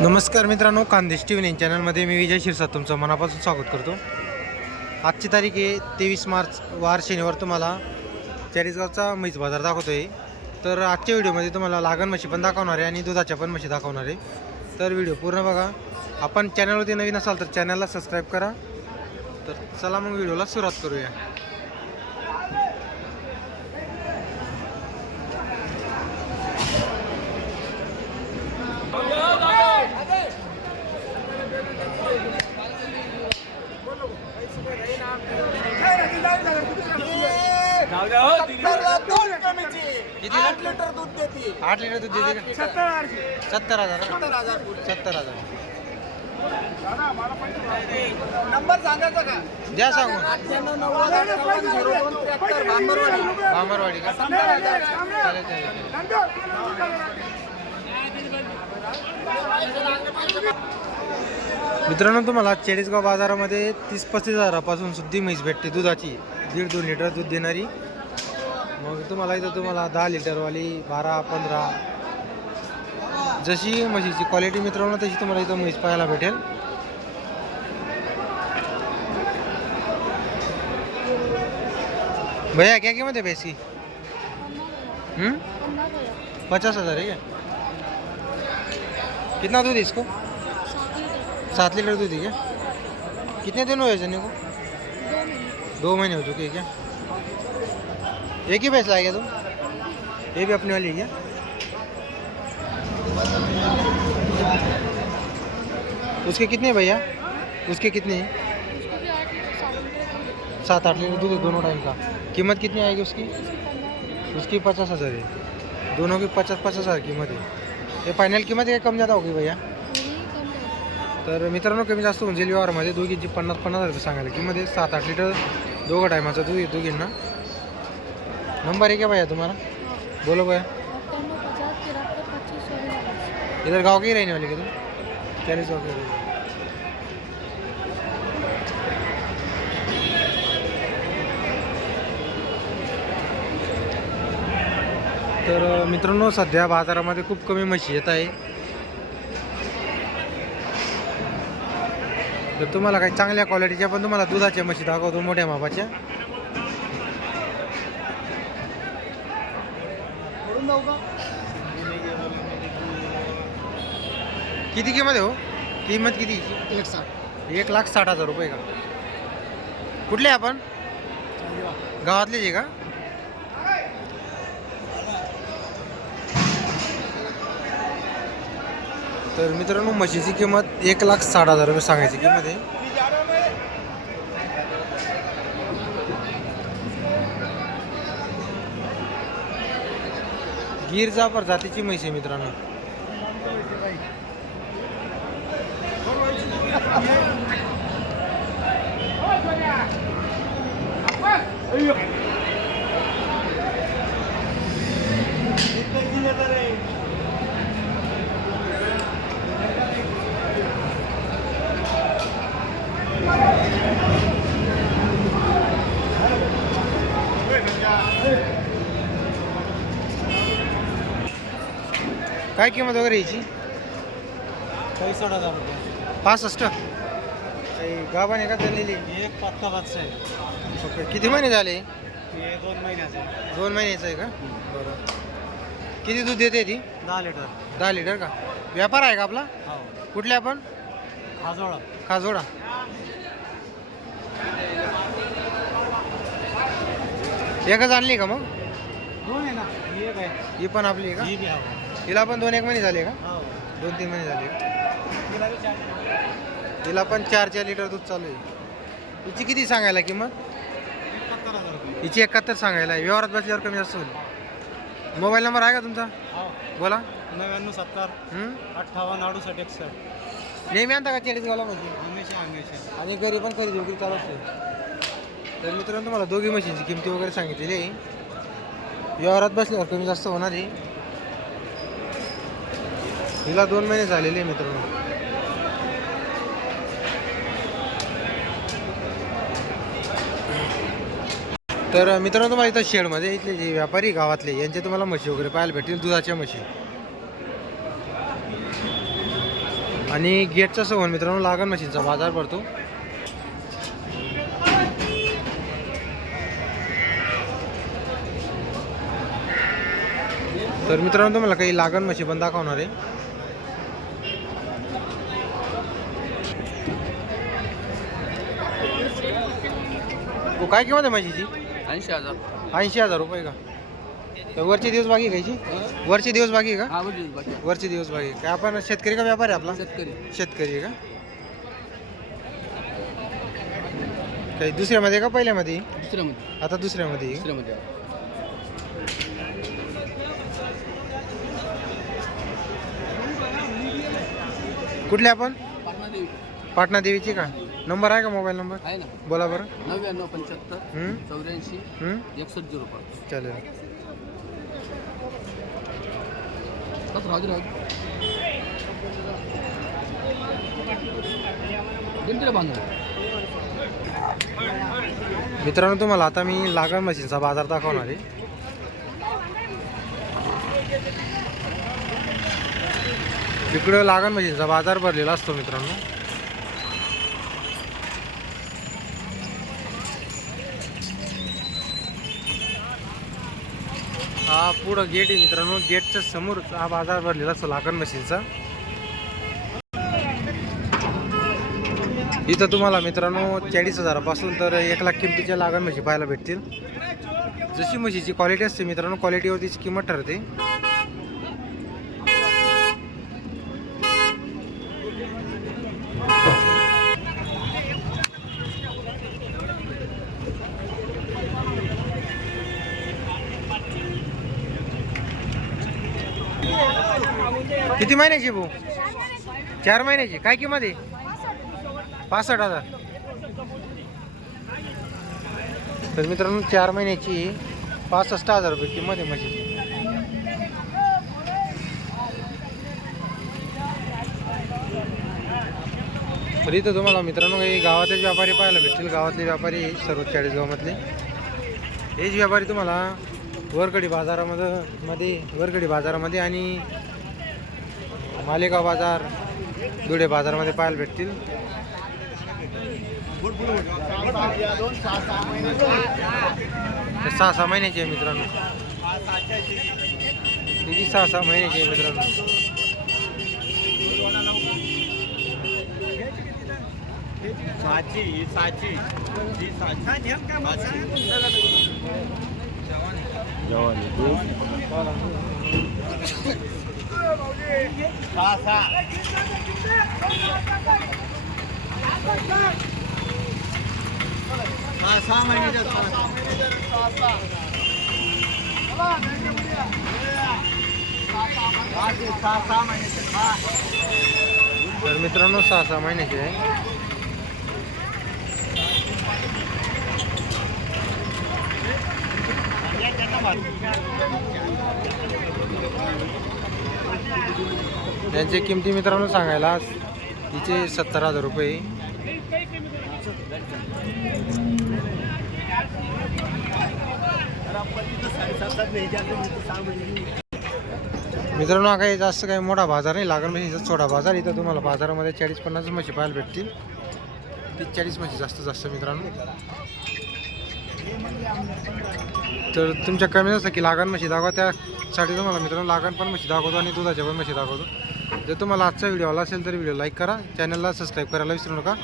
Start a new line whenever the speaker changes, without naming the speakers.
नमस्कार मित्रांनो Khandesh T V चॅनलमध्ये मी विजय शिरसा तुमचं मनापासून स्वागत करतो. आजची तारीख आहे तेवीस मार्च वार शनिवार तुम्हाला चाळीसगावचा म्हैस बाजार दाखवतो आहे तर आजच्या व्हिडिओमध्ये तुम्हाला लागण म्हशी पण दाखवणार आहे आणि दुधाच्या पण म्हशी दाखवणार आहे. तर व्हिडिओ पूर्ण बघा. आपण चॅनलवरती नवीन असाल तर चॅनलला सबस्क्राईब करा. तर चला मग व्हिडिओला सुरुवात करूया. किती?
आठ लिटर दूध देते.
आठ लिटर दूध देते का? सत्तर हजार. सत्तर हजार
नंबर सांगायचा का?
द्या सांगून.
अठ्ठ्याण्णव नव्वद अठ्ठावन्न झिरो दोन त्र्याहत्तर बांबरवाडी.
बामरवाडी का?
सत्तर हजार.
चालेल चालेल मित्रांनो तुम्हाला चाळीसगाव बाजारामध्ये तीस पस्तीस हजारापासून सुद्धी म्हैस भेटते दुधाची. दीड दोन लिटर दूध देणारी मग तुम्हाला इथं तुम्हाला दहा लिटरवाली बारा, पंधरा. जशी म्हशीची क्वालिटी मित्रांनो, तशी तुम्हाला इथं म्हैस पाहायला भेटेल. भैया, क्या कीमत है भैंस? हम्म? पचास हज़ार है क्या? कितना दूध इसको? सात लीटर दूध है क्या? कितने दिन हुए जने को? दो महीने हो चुके हैं क्या? एक ही भैंस लाएगा तुम? ये भी अपने वाली है क्या? उसके कितने भैया? उसके कितने हैं? सात आठ लीटर दूध दोनों टाइम का। कीमत कितनी आएगी उसकी? उसकी पचास हज़ार है। दोनों की पचास पचास हज़ार कीमत हे। फायनल किंमत आहे का कमी जाता होगी भैया? तर मित्रांनो, कमी जास्त होऊन जाईल व्यवहारमध्ये. दोघींची पन्नास पन्नास हज़ार रुपये सांगायला. किंमत आहे सात आठ लिटर. दोघं टायमाचा दूध आहे, दोघींना. नंबर आहे का भैया तुम्हाला? बोलो भैया. इधर गांव के ही रहने वाले के तुम? चालीस गाँव के तर मित्रांनो सध्या बाजारामध्ये खूप कमी म्हशी येत आहे. तर तुम्हाला काही चांगल्या क्वालिटीच्या पण तुम्हाला दुधाच्या म्हशी दाखवतो मोठ्या मापाच्या.
जाऊ का
किती किंमत आहे हो? किंमत किती?
एक साठ.
एक लाख साठ हजार रुपये का? कुठले आपण? गावातलेच आहे का? तर मित्रांनो म्हशीची किंमत एक लाख साठ हजार रुपये सांगायची किंमत आहे. गिर जाफर जातीची म्हैस आहे मित्रांनो. काय किंमत वगैरे याची?
पैसठ हजार रुपये.
पासष्ट? काही गाभाने का चाललेली?
एक पत्ता बादशा आहे.
ओके. किती महिने झाले?
दोन महिन्याचं आहे.
दोन महिन्याचं आहे का? बरं. किती दूध देते ती?
दहा लिटर.
दहा लिटर का? व्यापार आहे का आपला?
हो.
कुठले आपण?
खाजोळा.
खाजोडा एकच आणली का मग?
दोन आहे ना. ही एक आहे.
ही पण आपली आहे का?
ही बी हवं
हिला पण दोन एक महिने झाले का?
हो.
दोन तीन महिने झाले.
तिला.
हिला पण चार चार लिटर दूध चालू आहे. हिची किती सांगायला किंमत? हिची एकाहत्तर सांगायला. व्यवहारात बसल्यावर कमी जास्त होईल. मोबाईल नंबर आहे का तुमचा?
हो.
बोला.
नव्याण्णव सत्तर? अठ्ठावन्न अडुसष्ट एकसष्ट.
नेहमी आणता का चाळीस गावला म्हणजे आणि घरी पण खरेदी वगैरे चालू असते. तर मित्रांनो तुम्हाला दोघी मशीनची किमती वगैरे सांगितलेली आहे. व्यवहारात बसल्यावर कमी जास्त होणार आहे. हिला दोन महिने झालेले मित्रांनो. तर मित्रांनो तुम्हाला इथं शेडमध्ये इथले जे व्यापारी गावातले यांचे तुम्हाला म्हशी वगैरे पाहायला भेटतील दुधाच्या म्हशी. आणि गेटचा संबंध मित्रांनो लागण म्हशींचा बाजार भरतो तर मित्रांनो तुम्हाला काही लागण म्हशी पण दाखवणार आहे. काय किंमत आहे म्हशीची?
ऐंशी हजार.
ऐंशी हजार रुपये का? तर वरचे दिवस बाकी कायची वरचे दिवस बाकी आहे का?
हा बाकी
वरचे दिवस बाकी. काय आपण शेतकरी का व्यापारी आहे आपला?
शेतकरी.
शेतकरी आहे का? काही दुसऱ्यामध्ये का पहिल्यामध्ये?
दुसऱ्यामध्ये.
आता दुसऱ्यामध्ये आहे. का?
दुसऱ्यामध्ये.
कुठले आपण? पाटणा देवीची का? नंबर आहे का मोबाईल नंबर?
आहे ना.
बोला बरं.
नव्याण्णव पंच्याहत्तर
हम्म,
चौऱ्याऐंशी
हम्म,
एकसष्ट झिरो पाच.
चालेल.
कसं बांधून
मित्रांनो तुम्हाला आता मी लागण मशीनचा बाजार दाखवणार आहे. इकडं लागण मशीनचा बाजार भरलेला असतो मित्रांनो. हा पुढं गेट आहे मित्रांनो. गेटच्या समोर हा बाजार भरलेला असतो लागण मशीनचा इथं तुम्हाला मित्रांनो चाळीस हजारापासून तर एक लाख किमतीच्या लागण म्हशी पाहायला भेटतील. जशी म्हशीची क्वालिटी असते मित्रांनो क्वालिटीवर तिची किंमत ठरते. किती महिन्याची भाऊ? चार महिन्याची. काय किंमत आहे? पासष्ट हजार. तर मित्रांनो चार महिन्याची पासष्ट हजार रुपये किंमत आहे म्हशीची. तर इथं तुम्हाला मित्रांनो काही गावातलेच व्यापारी पाहायला भेटतील. गावातले व्यापारी सर्व चाळीस गावामधले. हेच व्यापारी तुम्हाला वरकडी बाजारामध्ये मध्ये वरकडी बाजारामध्ये आणि मालेगाव बाजार धुळे बाजारामध्ये पाहायला भेटतील. सहा सहा महिन्याची आहे मित्रांनो. ही सहा सहा महिन्याची आहे मित्रांनो.
साची ही साची ही साची सहा सहा सहा सहा महिन्याच्या सहा सहा सहा ते सहा सहा महिन्याचे सहा
तर मित्रांनो सहा सहा महिन्याची आहे. त्यांची किमती मित्रांनो सांगायला तिचे सत्तर हजार रुपये. मित्रांनो काही जास्त काही मोठा बाजार नाही. लागण म्हणजे म्हशीचा छोटा बाजार इथं तुम्हाला बाजारामध्ये चाळीस पन्नास म्हशी पाहायला भेटतील. ती चाळीस म्हशी जास्त जास्त मित्रांनो. तर तुमच्या कमी असं की लागण म्हशी दाखवा. त्यासाठी तुम्हाला मित्रांनो लागण पण म्हशी दाखवतो आणि दुधाच्या पण म्हशी दाखवतो. जर तुम्हाला आजचा व्हिडिओ आला असेल तर व्हिडिओ लाईक करा. चॅनलला सबस्क्राईब करायला विसरू नका.